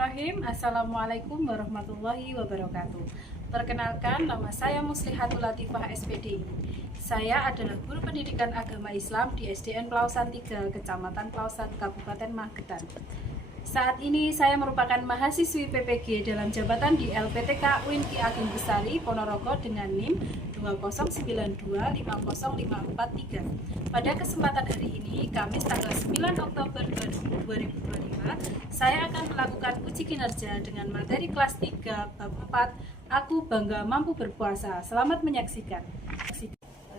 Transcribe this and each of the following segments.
Bismillahirrahmanirrahim. Assalamualaikum warahmatullahi wabarakatuh. Perkenalkan, nama saya Muslihatul Latifah SPD. Saya adalah guru pendidikan agama Islam di SDN Pelausan 3, Kecamatan Pelausan, Kabupaten Magetan. Saat ini saya merupakan mahasiswi PPG dalam jabatan di LPTK UIN Ki Ageng Besari, Ponorogo dengan NIM 209250543. Pada kesempatan hari ini, Kamis tanggal 9 Oktober 2025, saya akan melakukan uji kinerja dengan materi kelas 3 bab 4, Aku Bangga Mampu Berpuasa. Selamat menyaksikan.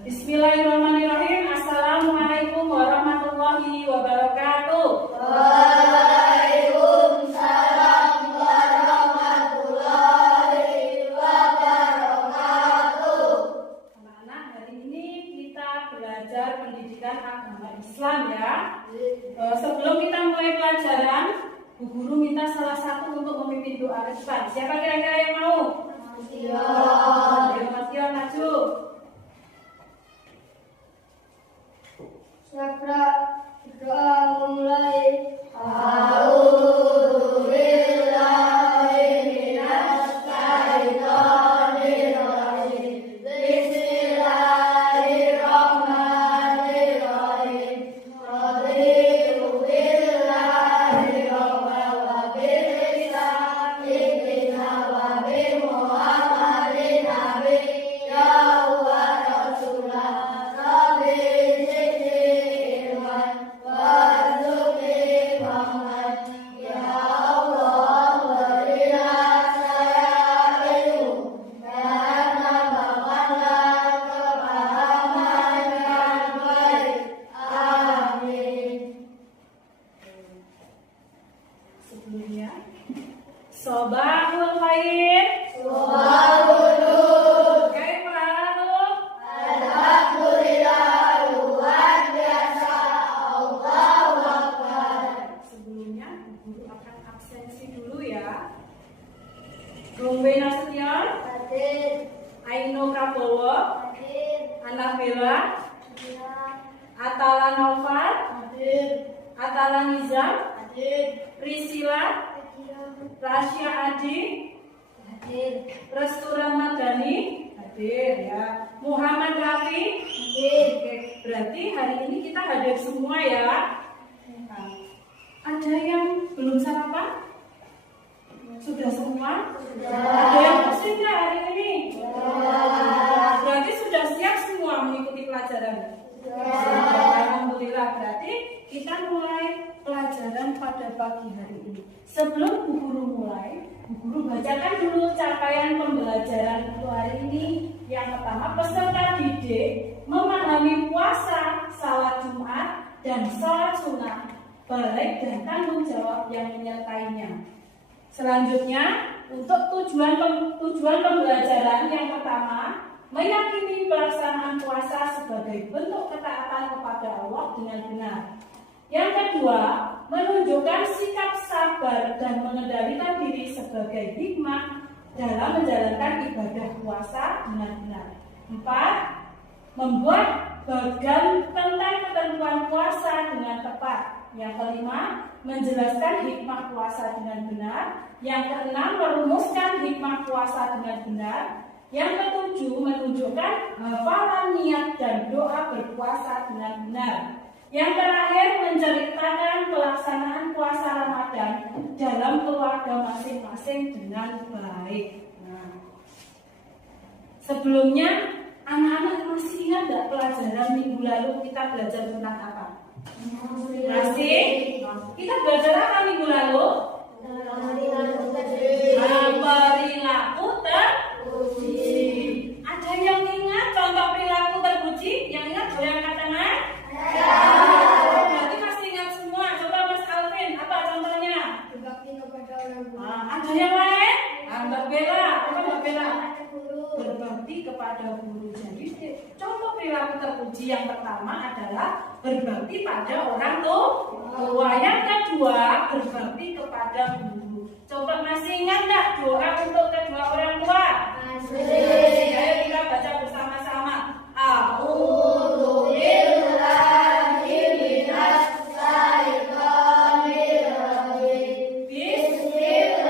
Bismillahirrahmanirrahim. Assalamualaikum warahmatullahi wabarakatuh. Waalaikumsalam warahmatullahi wabarakatuh. Anak-anak, hari ini kita belajar pendidikan agama Islam ya. Sebelum kita mulai pelajaran, Bu Guru minta salah satu untuk memimpin doa ke depan. Siapa kira-kira yang mau? Mas Tion, maju. Siapa doa mulai? A'udzubillahi minasy syaithanir rajim. Bismillahirrahmanirrahim. Raditu billahi rabban wa bil sayyidina wa bi Muhammadin nabiyyan wa rasulan. Sebelumnya, Sobahul Khair. Kaifahalukum? Alhamdulillah, luar biasa. Allahu Akbar. Sebelumnya, Bu Guru akan absensi dulu ya. Gombe Nasution, Hadir, Aino Prabowo, hadir, Anabella, hadir, Atala Naufal, hadir, Atala Nizam, hadir, Priscila, hadir, Rasya Adi, hadir, Restu Ramadhani, hadir ya. Muhammad Rafi, hadir. oke, berarti hari ini kita hadir semua ya. Nah, ada yang belum sarapan? Sudah semua? Ada yang pusing nggak hari ini? Berarti sudah siap semua mengikuti pelajaran? Alhamdulillah, berarti kita mulai pelajaran pada pagi hari ini. Sebelum Bu Guru mulai, Bu Guru bacakan dulu capaian pembelajaran untuk hari ini. Yang pertama, peserta didik memahami puasa, salat Jumat, dan salat sunnah, balik dan tanggung jawab yang menyertainya. Selanjutnya, untuk tujuan pembelajaran yang pertama, meyakini pelaksanaan puasa sebagai bentuk ketaatan kepada Allah dengan benar. Yang kedua, menunjukkan sikap sabar dan mengendalikan diri sebagai hikmah dalam menjalankan ibadah puasa dengan benar. 4. Membuat bagan tentang ketentuan puasa dengan tepat. Yang kelima, menjelaskan hikmah puasa dengan benar. Yang keenam, merumuskan hikmah puasa dengan benar. Yang ketujuh, menunjukkan hafalan niat dan doa berpuasa dengan benar. Yang terakhir, menceritakan pelaksanaan puasa Ramadan dalam keluarga masing-masing dengan baik. Nah, sebelumnya, anak-anak masih ingat tidak pelajaran minggu lalu kita belajar tentang apa? Masih? Kita belajar apa minggu lalu? Perilaku terpuji. Ada yang ingat contoh perilaku terpuji? Yang ingat boleh angkat tangan? Berarti masih ingat semua. Coba Mas Alvin, apa contohnya? Ada yang lain? Mbak Bella, apa Mbak Bella? Berbakti kepada guru. Jadi contoh perilaku terpuji yang pertama adalah berbakti pada orang tua. Yang kedua, berbakti kepada guru. Coba masih ingat nggak doa untuk kedua orang tua? Masih. Ayo kita baca bersama-sama. A'udzubillahi minasy syaithanir rajim. Bismillah.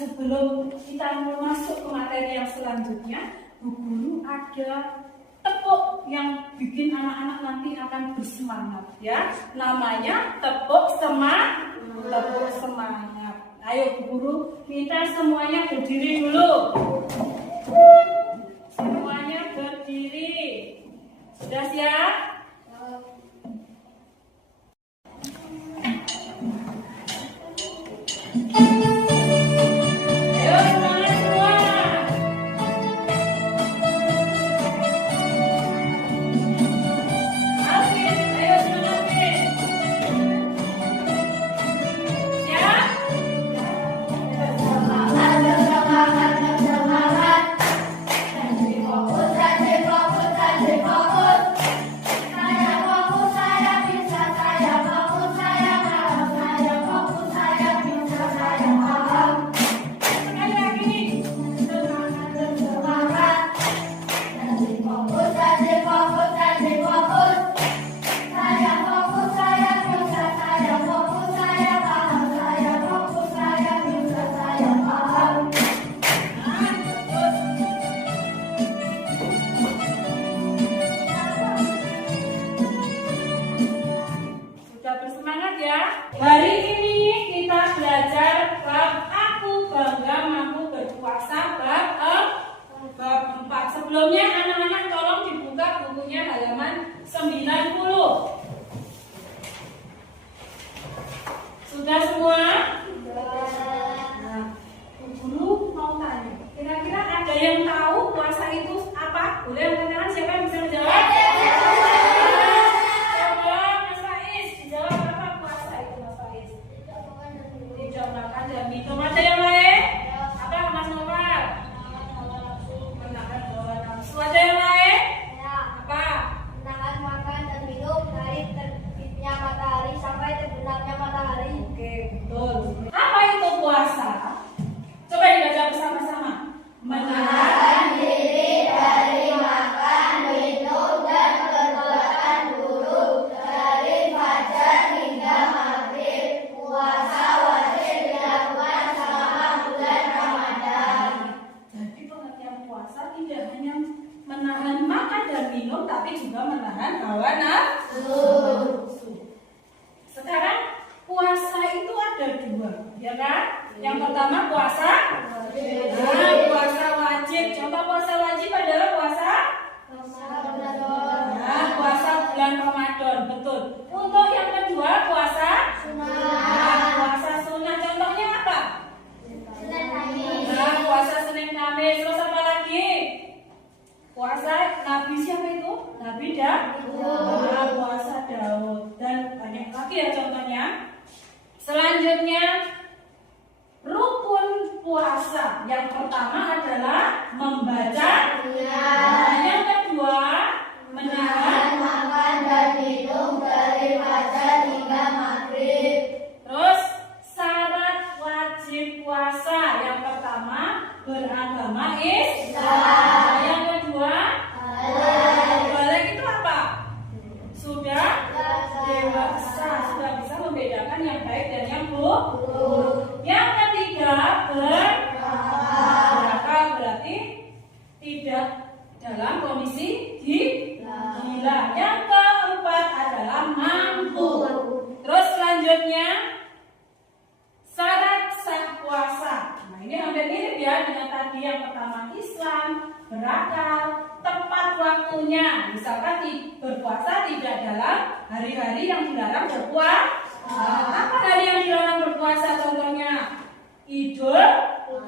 sebelum kita mau masuk ke materi yang selanjutnya, Bu Guru ada tepuk yang bikin anak-anak nanti akan bersemangat ya. Namanya tepuk semangat. Ayo Bu Guru, kita semuanya berdiri dulu. Semuanya berdiri. Sudah siap? Hari ini kita belajar bab Aku Bangga Mampu Berpuasa bab 4. Sebelumnya anak-anak tolong dibuka bukunya halaman 90. Sudah semua? Nah, Guru mau tanya, kira-kira ada yang tahu puasa itu apa? Boleh angkat tangan, siapa yang bisa menjawab? Minum. Ada yang lain? Apa Mas Noval? Menahan hawa nafsu. Ada yang lain? Apa? Menahan makan dan minum dari terbitnya matahari sampai terbenamnya matahari. Oke, betul. Apa itu puasa? Coba dibaca bersama-sama. Menahan diri dari makan, minum, dan perbuatan buruk dari fajar hingga maghrib. Puasa wajib dilakukan selama bulan Ramadan. Jadi pengertian puasa tidak hanya menahan makan dan minum, tapi juga menahan hawa nafsu. Sekarang puasa itu ada dua, ya kan? Yang pertama puasa puasa wajib. Contoh puasa wajib adalah puasa puasa bulan Ramadan, betul. Untuk yang kedua puasa puasa sunnah. Contohnya apa? Puasa Senin Kamis. Terus apa lagi? Puasa Nabi siapa itu? Nabi Daud. Puasa Daud dan banyak lagi ya contohnya. Selanjutnya rukun puasa. Yang pertama adalah membaca. Yang kedua menahan makan dan minum dari fajar hingga maghrib. Terus syarat wajib puasa. Yang pertama beragama Islam. Yang kedua balik itu apa? Sudah dewasa, sudah bisa membedakan yang baik dan yang buruk. Yang ketiga berakal, berarti tidak dalam kondisi gila. Yang keempat adalah mampu. Terus selanjutnya syarat sah puasa. Nah ini hampir mirip ya dengan tadi. Yang pertama Islam, berakal, tepat waktunya. Misalkan berpuasa tidak dalam hari-hari yang dilarang berpuasa. Apa hari yang dilarang berpuasa? Contohnya Idul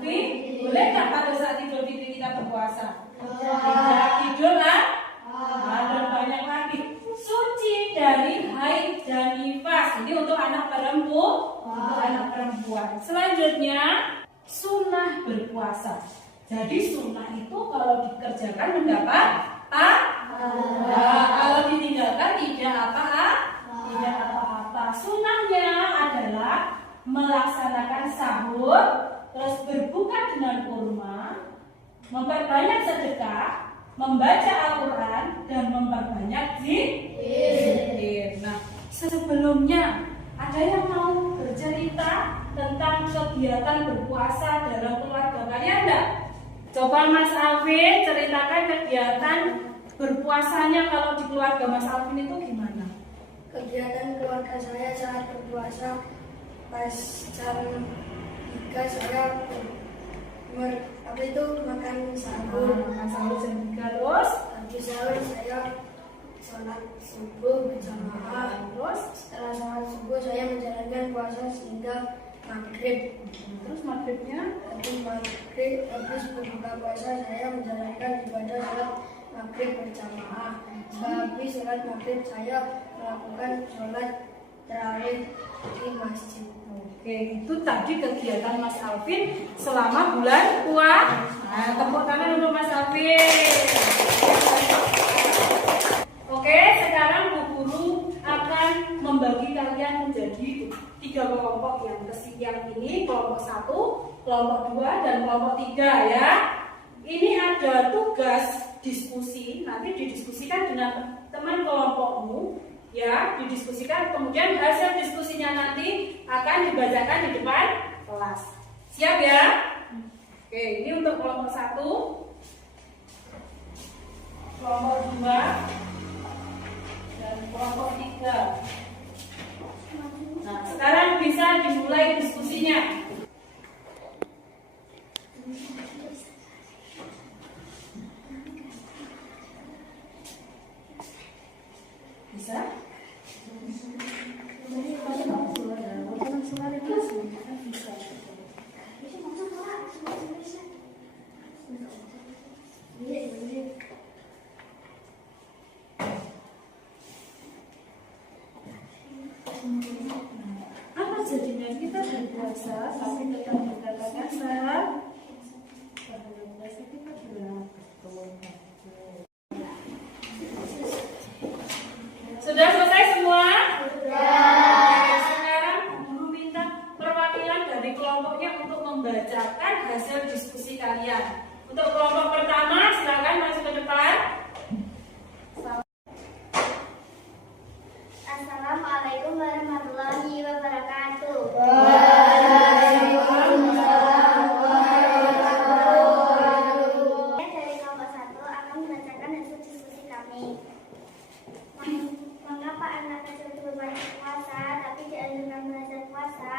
Fitri. Boleh nggak pada saat Idul Fitri kita berpuasa? Tidak. Idul dan banyak lagi. Suci dari haid dan nifas. Ini untuk anak perempuan. Selanjutnya sunnah berpuasa. Jadi sunnah itu kalau dikerjakan mendapat kalau ditinggalkan tidak apa-apa. Sunnahnya adalah melaksanakan sahur, terus berbuka dengan kurma, memperbanyak sedekah, membaca Al-Quran, dan memperbanyak zikir. Nah, sebelumnya ada yang mau bercerita tentang kegiatan berpuasa dalam keluarga kalian enggak? Coba Mas Alvin ceritakan kegiatan berpuasanya kalau di keluarga Mas Alvin itu gimana? Kegiatan keluarga saya saat berpuasa pas jam 3 saya makan sahur. Makan sahur jam 3 terus? Habis sahur saya sholat subuh berjamaah. Terus? Setelah sholat subuh saya menjalankan puasa sehingga maghrib. Terus maghribnya? Habis berbuka puasa saya menjalankan ibadah sholat maghrib berjamaah. Habis sholat maghrib saya melakukan sholat tarawih di masjid. Oke, itu tadi kegiatan Mas Alvin selama bulan puasa. Nah, tepuk tangan untuk Mas Alvin. Oke, sekarang Bu Guru akan membagi kalian menjadi 3 kelompok yang ini, kelompok 1, kelompok 2, dan kelompok 3 ya. Ini ada tugas diskusi, nanti didiskusikan dengan teman kelompokmu ya, didiskusikan, kemudian hasil diskusinya nanti akan dibacakan di depan kelas. Siap ya? Oke, ini untuk kelompok 1, kelompok 2, dan kelompok 3. Nah, sekarang bisa dimulai diskusinya. Bisa? Apa jadinya kita berpuasa tapi tetap berkata kasar? Berpuasa kita sudah selesai semua? Sudah. Sekarang guru minta perwakilan dari kelompoknya untuk membacakan hasil diskusi kalian. Untuk kelompok pertama, silakan maju ke depan. Assalamualaikum warahmatullahi wabarakatuh. Dari kelompok 1 akan membacakan hasil diskusi kami. Mengapa anak kecil itu berbanyak puasa tapi dianjurkan belajar puasa?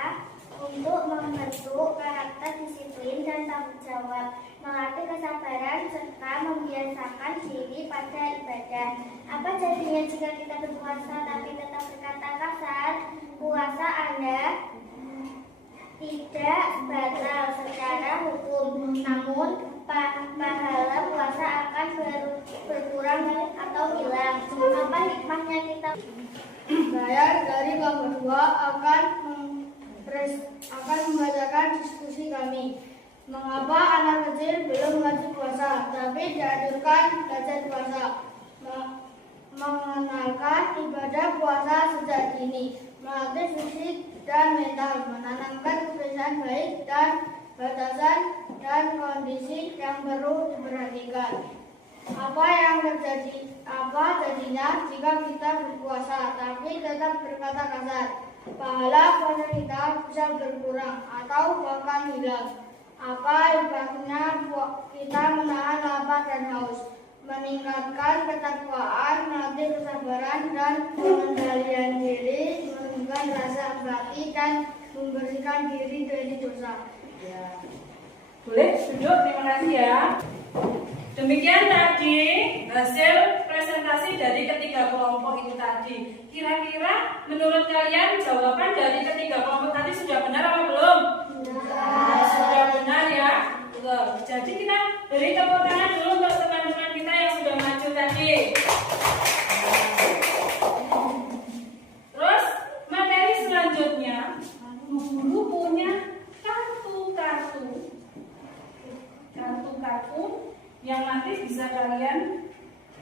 Untuk membentuk karakter disiplin dan tanggung jawab, melatih kesabaran serta membiasakan diri pada ibadah. Apa jadinya jika kita berpuasa tapi tetap berkata kasar? Puasa Anda tidak batal secara hukum, namun pahala puasa akan berkurang atau hilang. Apa hikmahnya kita? Saya dari kelompok 2 akan membacakan diskusi kami. Mengapa anak kecil belum wajib puasa tapi dianjurkan belajar puasa? Mengenalkan ibadah puasa sejak dini, melatih fisik dan mental, menanamkan kebiasaan baik dan batasan dan kondisi yang perlu diperhatikan. Apa jadinya jika kita berpuasa tapi tetap berkata kasar? Pahala puasa kita bisa berkurang atau bahkan hilang. Apa ibaratnya kita menahan lapar dan haus, meningkatkan ketakwaan, melatih kesabaran dan pengendalian diri, menumbuhkan rasa empati dan membersihkan diri dari dosa. Ya. Boleh duduk, terima kasih ya. Demikian tadi hasil presentasi dari ketiga kelompok itu tadi. Kira-kira menurut kalian jawaban dari ketiga kelompok tadi sudah benar atau belum? Benar. Sudah benar ya. Jadi kita beri tepuk tangan dulu untuk teman-teman kita yang sudah maju tadi. Terus materi selanjutnya, guru punya kartu-kartu yang nanti bisa kalian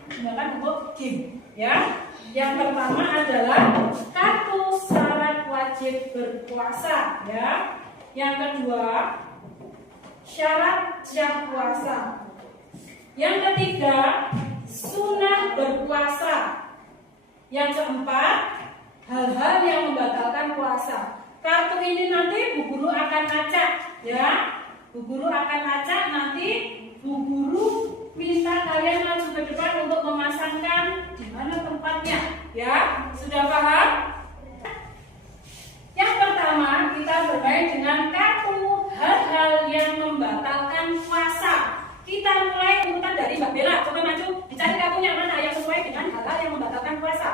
gunakan untuk game ya. Yang pertama adalah kartu syarat wajib berpuasa ya. Yang kedua, syarat jam puasa. Yang ketiga, sunnah berpuasa. Yang keempat, hal-hal yang membatalkan puasa. kartu ini nanti Bu Guru akan acak, ya. Bu Guru akan acak, nanti Bu Guru minta kalian maju ke depan untuk memasangkan di mana tempatnya, ya. Sudah paham? Yang pertama, kita bermain dengan kartu hal-hal yang membatalkan puasa. Kita mulai urutan dari Mbak Bella. Coba maju, dicari kartunya mana yang sesuai dengan hal-hal yang membatalkan puasa.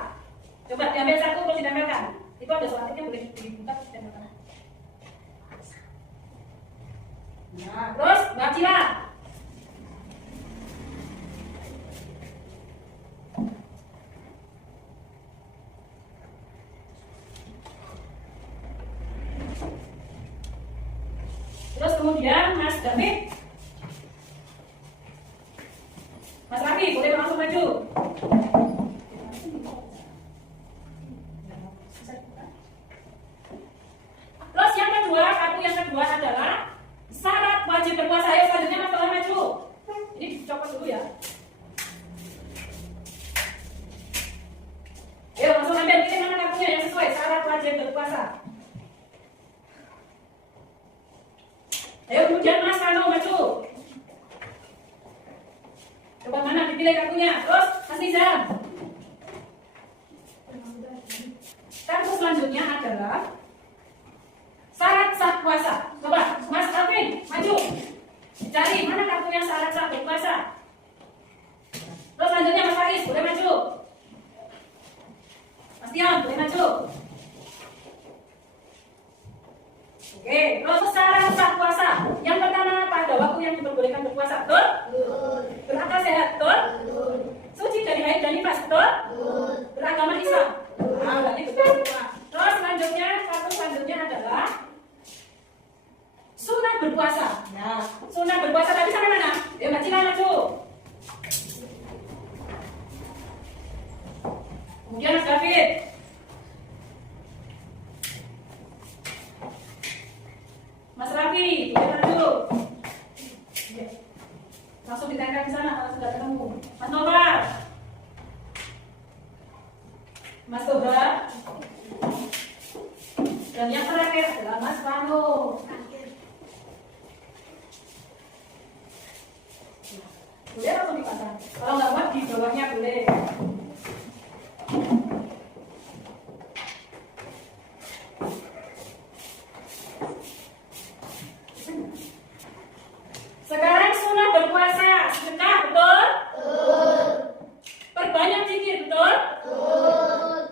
Coba diambil satu, terus ditempelkan. Itu ada soalnya boleh dibuka, ditempelkan. Nah, terus Mbak Cila. Terus kemudian Mas David, Mas Raffi, boleh langsung maju. Terus yang kedua, kartu yang kedua adalah syarat wajib berpuasa. Ayo selanjutnya Mas Tohar maju. Ini dicopot dulu ya. Ayo langsung ambil, pilih mana kartunya yang sesuai syarat wajib berpuasa. Ayo kemudian Mas Kano maju. Coba mana dipilih kartunya. Terus Mas Nizam. Kartu selanjutnya adalah syarat sah puasa. Coba Mas Alvin maju. Cari mana kartunya syarat sah berpuasa. Terus selanjutnya Mas Faiz boleh maju. Mas Tiam boleh maju. Oke, terus syarat sah puasa. Yang pertama, pada waktu yang diperbolehkan berpuasa, betul? Berakal sehat, betul? Suci dari haid dan nifas, betul? Beragama Islam. Nah, berarti betul semua. Terus selanjutnya, kartu selanjutnya adalah sunat berpuasa. Nah, sunat berpuasa tadi sampai mana? Ya, Mbak Cila maju. Kemudian Mas David. Mas Raffi, boleh maju. Langsung ditempel di sana kalau sudah ketemu. Mas Noval. Mas Tohar. Dan yang terakhir adalah Mas Pano. Boleh langsung dipasang. Kalau nggak muat di bawahnya boleh. Sekarang sunat berpuasa, sedekah, betul? Betul. Perbanyak zikir, betul? Betul.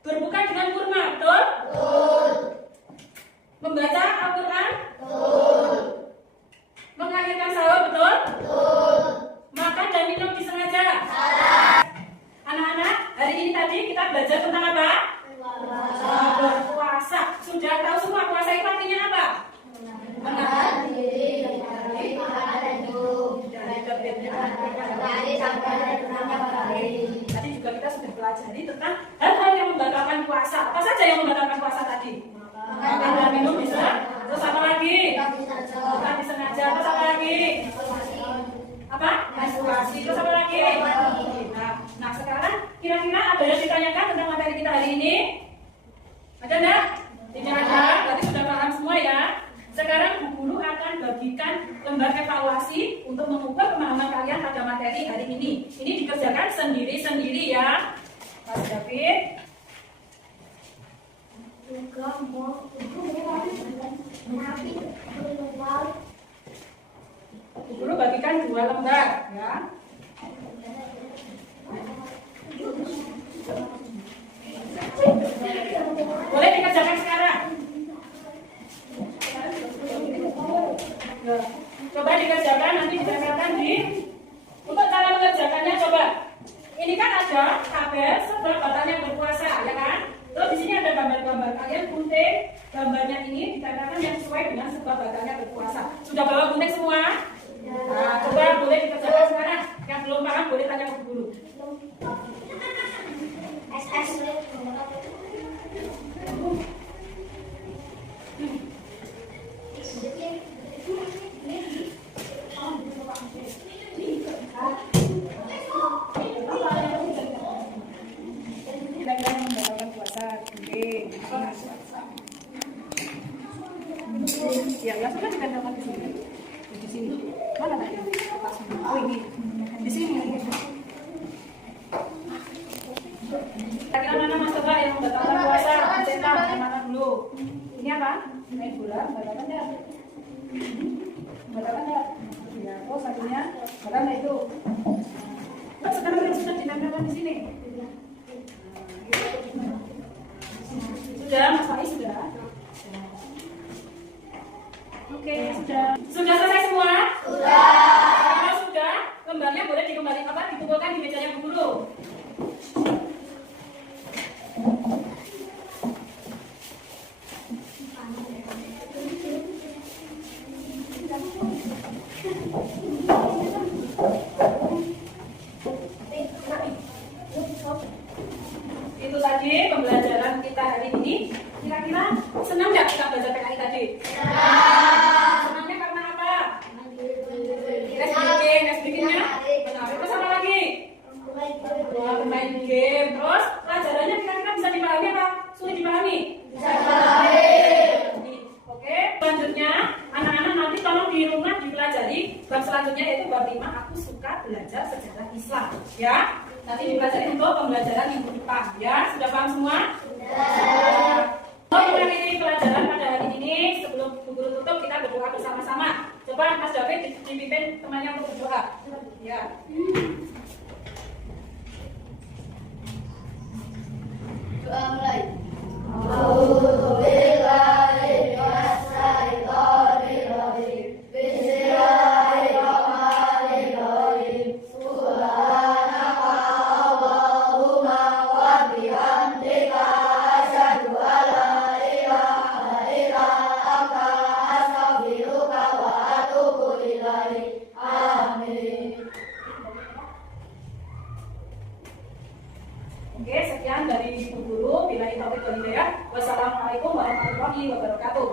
Berbuka dengan kurma, betul? Betul. Membaca Al-Quran? Betul. Mengakhirkan sahur, betul? Betul. Makan dan minum disengaja? Salah. Anak-anak, hari ini tadi kita belajar tentang apa? Berpuasa. Sudah tahu semua puasa itu artinya apa? Menahan diri dari makanan itu, dari tadi juga kita sudah pelajari tentang hal-hal yang membatalkan puasa. Apa saja yang membatalkan puasa tadi? Makan dan minum bisa. Terus apa lagi? Bukan disengaja. Terus apa lagi? Apa? Menstruasi. Terus apa lagi? Nah sekarang kira-kira ada yang ditanyakan tentang materi kita hari ini? Ada enggak? Tidak ada. Berarti sudah paham semua ya. Sekarang Bu Guru akan bagikan lembar evaluasi untuk mengukur pemahaman kalian pada materi hari ini. Ini dikerjakan sendiri-sendiri ya, Mas David. Bu Guru bagikan 2 lembar ya. Boleh dikerjakan sekarang. Coba dikerjakan, nanti ditempelkan di. Untuk cara mengerjakannya coba. Ini kan ada tabel sebab batalnya berpuasa, ya kan? Terus di sini ada gambar-gambar. Kalian gunting gambarnya ini ditempelkan yang sesuai dengan sebab batalnya berpuasa. Sudah bawa gunting semua? Nah, coba boleh dikerjakan sekarang. Yang belum paham boleh tanya ke guru. Kita membatalkan puasa. Oke. Di sini. Mana tadi? Oh ini. Di sini. Kira mana Mas Coba yang membatalkan puasa? Cetak mana dulu? Ini apa? Main bola, batalkan ya? Batalkan ya? Ya, oh satunya batalkan itu. Oh, sekarang sudah ditempelkan di sini. Sudah, Mas Faiz sudah. Oke, sudah. Sudah selesai semua? Sudah. Kalau sudah, lembarnya boleh dikembalikan dikumpulkan di mejanya Bu Guru. Itu tadi pembelajaran kita hari ini. Kira-kira senang nggak kita belajar PKI tadi? Senangnya karena apa? Tes bikinnya? Benar. Terus apa lagi? Bermain game. Terus pelajarannya kira-kira bisa dipahami apa? Sulit dipahami? Bisa dipahami. Oke. Selanjutnya, anak-anak nanti tolong di rumah dipelajari bab selanjutnya yaitu bab 5. Aku suka belajar sejarah Islam. Ya. Nanti dipelajari untuk pembelajaran minggu depan. Ya. Sudah paham semua? Sudah. Mengakhiri pelajaran pada hari ini, sebelum Bu Guru tutup kita berdoa bersama-sama. Coba Mas David dipimpin temannya untuk berdoa. Ya. Doa mulai. Oke, sekian dari Bu Guru. Bila itu wal hidayah. Wassalamualaikum warahmatullahi wabarakatuh.